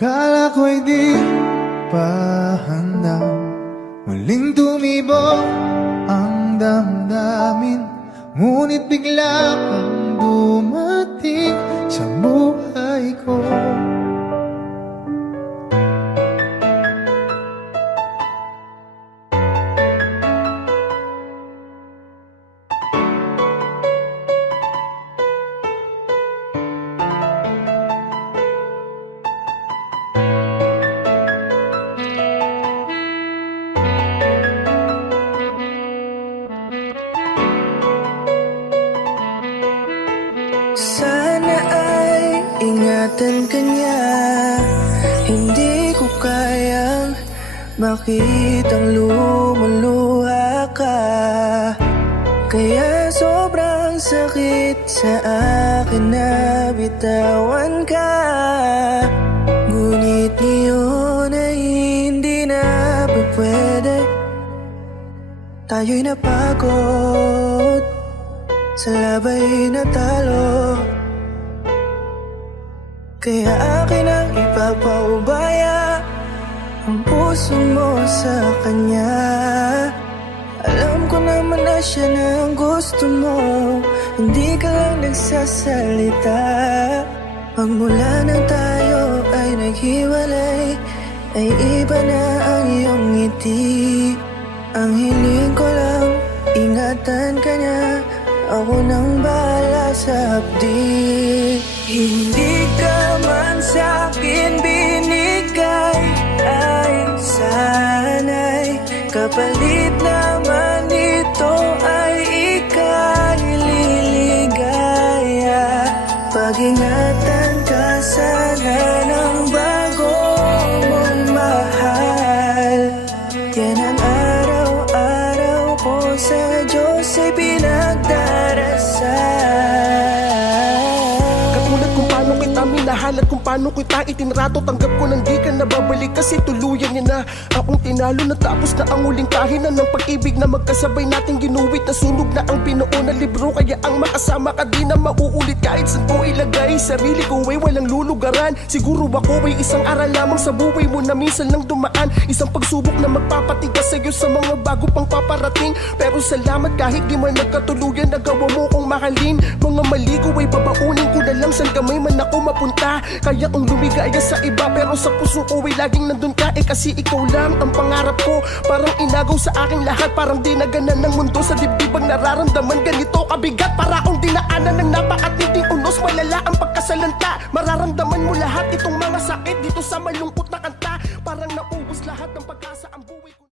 Kala ko'y di pa handa, muling tumibok ang damdamin. Ngunit bigla kang dumating sa buhay ko. Sana ay ingatan ka niya. Hindi ko kayang makitang lumuluha ka. Kaya sobrang sakit sa akin na bitawan ka. Ngunit ngayon ay hindi na pwede. Tayo'y napagod, sa labay natalo. Kaya akin ang ipapaubaya ang puso mo sa kanya. Alam ko naman na siya na ang gusto mo, hindi ka lang nagsasalita. Pagmula nang tayo ay naghiwalay, ay iba na ang iyong ngiti. Ang hiling ko lang, ingatan ka niya. Ako nang bahala sa hapdi. Hindi ka man sa'kin binigay, ay sana'y kapalit naman ito ay ika'y liligaya. Pag-ingatan ka sana ng bago mong mahal. Yan ang araw-araw ko sa Diyos ay pinagdarasal. Katulad kung paano kita minahal at kung paano kita itinrato, tanggap ko nang di ka nababalik kasi tuluyan niya na akong tinalo. Natapos na ang huling kahinan ng pag-ibig na magkasabay nating ginuwit. Nasunog na ang binuo na libro, kaya ang makasama ka di na mauulit. Kahit saan ko ilagay sarili ko ay walang lulugaran. Siguro ako ay isang aral lamang sa buhay mo na minsan lang dumaan. Isang pagsubok na magpapatigas sa'yo sa mga bago pang paparating. Pero salamat kahit di man nagkatuluyan, nagawa mo kong mahalin. Mga mali ko ay babaunin ko na lang saan kamay man ako mapunta. Kaya kong lumigaya sa iba pero sa puso ko ay laging nandun ka. Kasi ikaw lang ang pangarap ko. Parang inagaw sa aking lahat, parang dinaganan ng mundo sa dibdib ang nararamdaman. Ganito kabigat para akong dinaanan ng napakatinding unos. Malala ang pagkasalanta, mararamdaman mo lahat itong mga sakit dito sa malungkot na kanta.